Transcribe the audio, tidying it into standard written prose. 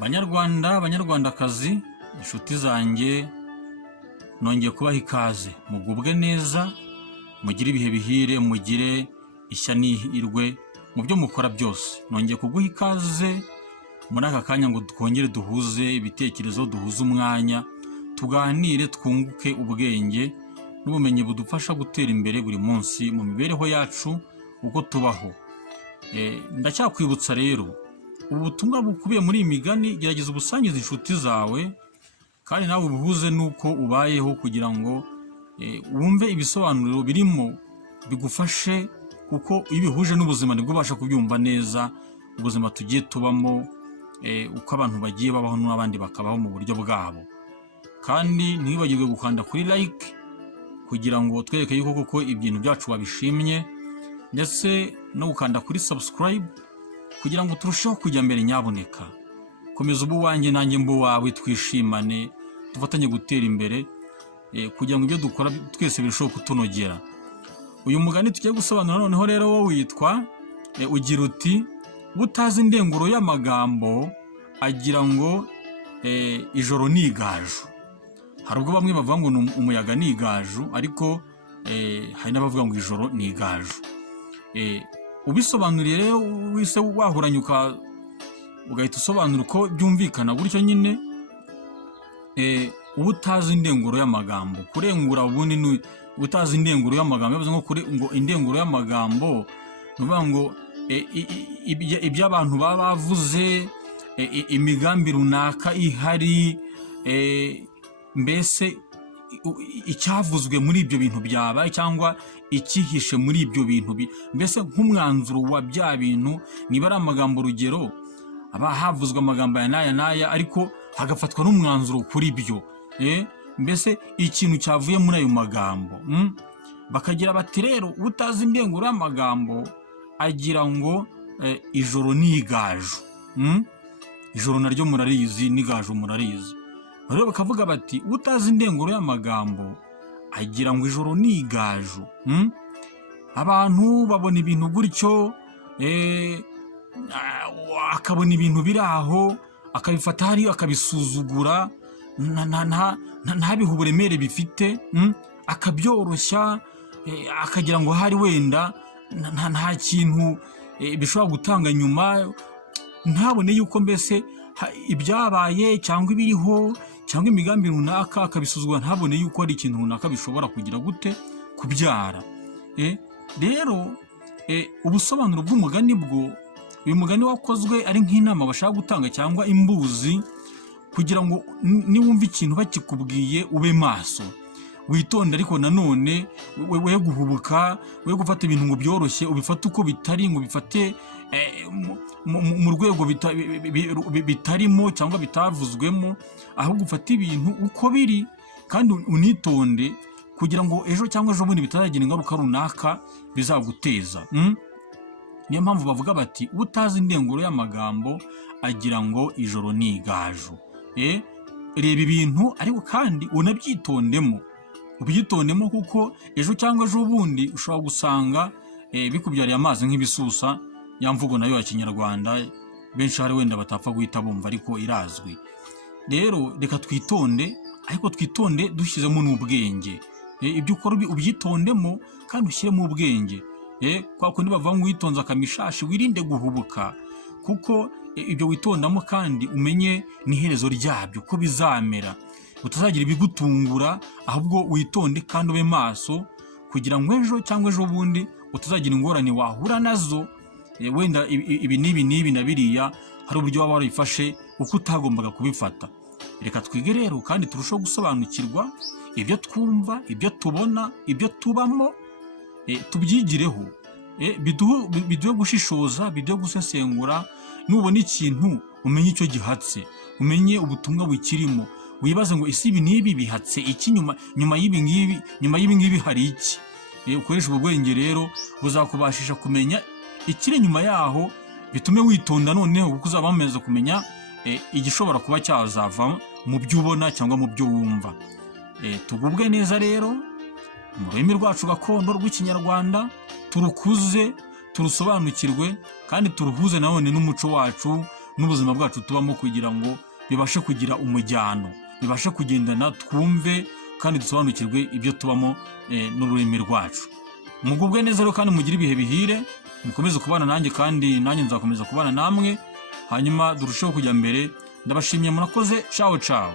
Banyarwanda, banyarwandakazi, inshuti zanjye, nongeye kubaha ikaze. Mugubwe neza, mugire ibihe bihire, mugire ishya n'ihirwe mu byo mukora byose. Nongeye kuguha ikaze muri aka kanya ngo twongere duhuze ibitekerezo, duhuze umwanya, tuganire, twunguke ubwenge n'ubumenyi budufasha gutera imbere buri munsi mu mibereho yacu uko tubaho. Ndacyakwibutsa rero, ubu butumwa bukubiye muri iyi migani, gerageza ubusangize inshuti zawe kandi nawe ubuhuze nuko ubayeho kugira ngo wumve ibisobanuro birimo bigufashe, kuko iyo bihuje n'ubuzima nibwo ubasha kubyumva neza, ubuzima tugiye tubamo, uko abantu bagiye babaho n'abandi bakabaho mu buryo bwabo. Kandi ntibibagirwe gukanda kuri like kugira ngo twereke yuko koko ibintu byacu wabishimye, ndetse no gukanda kuri subscribe kugira ngo turusheho kujya mbere. Nyaboneka komeza ubu wanjye nanjye mbu wawe, twishimane, dufatanye gutera imbere, kugira ngo ibyo dukora twese birusheho kutunogera. Uyu mugani tugiye gusobanura noneho rero wo witwa ugira uti: butazi indenguro y'amagambo agira ngo ijoro ni igaju. Hari ubwo bamwe bavuga ngo umuyaga ni igaju, ariko hari n'abavuga ngo ijoro ni igaju. Ubisobanuriye rero wise wahuranyuka ugahita usobanura uko byumvikana gutyo nyine. Ubutazi indenguro y'amagambo, kurengura ubundi ni ubutazi indenguro y'amagambo. Yavuze ngo indenguro y'amagambo nuvuga ngo ibyo abantu baba bavuze, imigambi runaka ihari, mbese icyavuzwe muri ibyo bintu byabaye cyangwa ikihishe muri ibyo bintu, mbese nk'umwanzuro wa bya bintu. Niba ari amagambo, urugero aba havuzwe amagambo ya n'aya n'aya, ariko hagafatwa n'umwanzuro kuri byo, mbese ikintu cyavuye muri ayo magambo. Bakagira bati rero utazi indenguro y'amagambo agira ngo ijoro ni igaju. Ijoro naryo murarizi, n'igaju murarizi. Rero bakavuga bati utazi indenguro y'amagambo agira ngo ijoro ni igaju. Abantu babona ibintu gutyo, akabona ibintu biri aho, akabifata hari, akabisuzugura, ntabihe uburemere bifite, akabyoroshya, akagira ngo hari wenda nta kintu bishobora gutanga nyuma, ntabone yuko mbese ibyabaye cyangwa ibiriho cyangwa imigambi runaka akabisuzugura, ntabone yuko hari ikintu runaka bishobora kugira gute kubyara. Rero ubusobanuro bw'umugani bwo, uyu mugani wakozwe ari nk'inama bashaka gutanga cyangwa imbuzi, kugira ngo niwumva ikintu bakikubwiye ube maso, witonde, ariko nanone we guhubuka, we gufata ibintu ngo byoroshye, ubifate uko bitari, ngo bifate mu rwego bitarimo cyangwa bitavuzwemo, ahubwo ufate ibintu uko biri kandi unitonde, kugira ngo ejo cyangwa ejo bundi bitazagira ingaruka runaka bizaguteza. Niyo mpamvu bavuga bati utazi indenguro y'amagambo agira ngo ijoro ni igaju. Reba ibintu ariko kandi unabyitondemo, ubyitondemo, kuko ejo cyangwa ejo bundi ushobora gusanga bikubyariye amazi nk'ibisusa. Ya mvugo nayo ya Kinyarwanda benshi hari wenda batapfa guhita bumva, ariko irazwi. Rero reka twitonde, ariko twitonde dushyizemo n'ubwenge. Ibyo ukora ubyitondemo kandi ushyiremo ubwenge. Kwa kundi bavuga ngo witonze akamishashi, wirinde guhubuka, kuko ibyo witondamo kandi umenye n'iherezo ryabyo ko bizamera, utazagira ibigutungura, ahubwo witonde kandi ube maso, kugira ngo ejo cyangwa ejo bundi utazagira ingorane wahura nazo, wenda ibi n'ibi na biriya, hari uburyo waba warifashe uko utagombaga kubifata. Reka twige rero kandi turusheho gusobanukirwa ibyo twumva, ibyo tubona, ibyo tubamo, tubyigireho, biduhe gushishoza, biduhe gusesengura. Nubona ikintu umenye icyo gihatse, umenye ubutumwa bukirimo, wibaze ngo isi ibi n'ibi bihatse iki, nyuma y'ibi ngibi hari iki. Ukoresha ubwo bwenge rero buzakubashisha kumenya ikiri nyuma yaho, bitume witonda noneho, kuko uzaba wamaze kumenya igishobora kuba cyazava mu byo ubona cyangwa mu byo wumva. Tugubwe neza rero mu rurimi rwacu gakondo rw'Ikinyarwanda, turukuze, turusobanukirwe, kandi turuhuze nanone n'umuco wacu n'ubuzima bwacu tubamo kugira ngo bibashe kugira umujyano, bibashe kugendana, twumve kandi dusobanukirwe ibyo tubamo n'ururimi rwacu. Mugubwe neza rero kandi mugire ibihe bihire, mukomeze kubana nanjye kandi nanjye nzakomeza kubana namwe, hanyuma durusheho kujya mbere. Ndabashimiye, murakoze. Ciao ciao.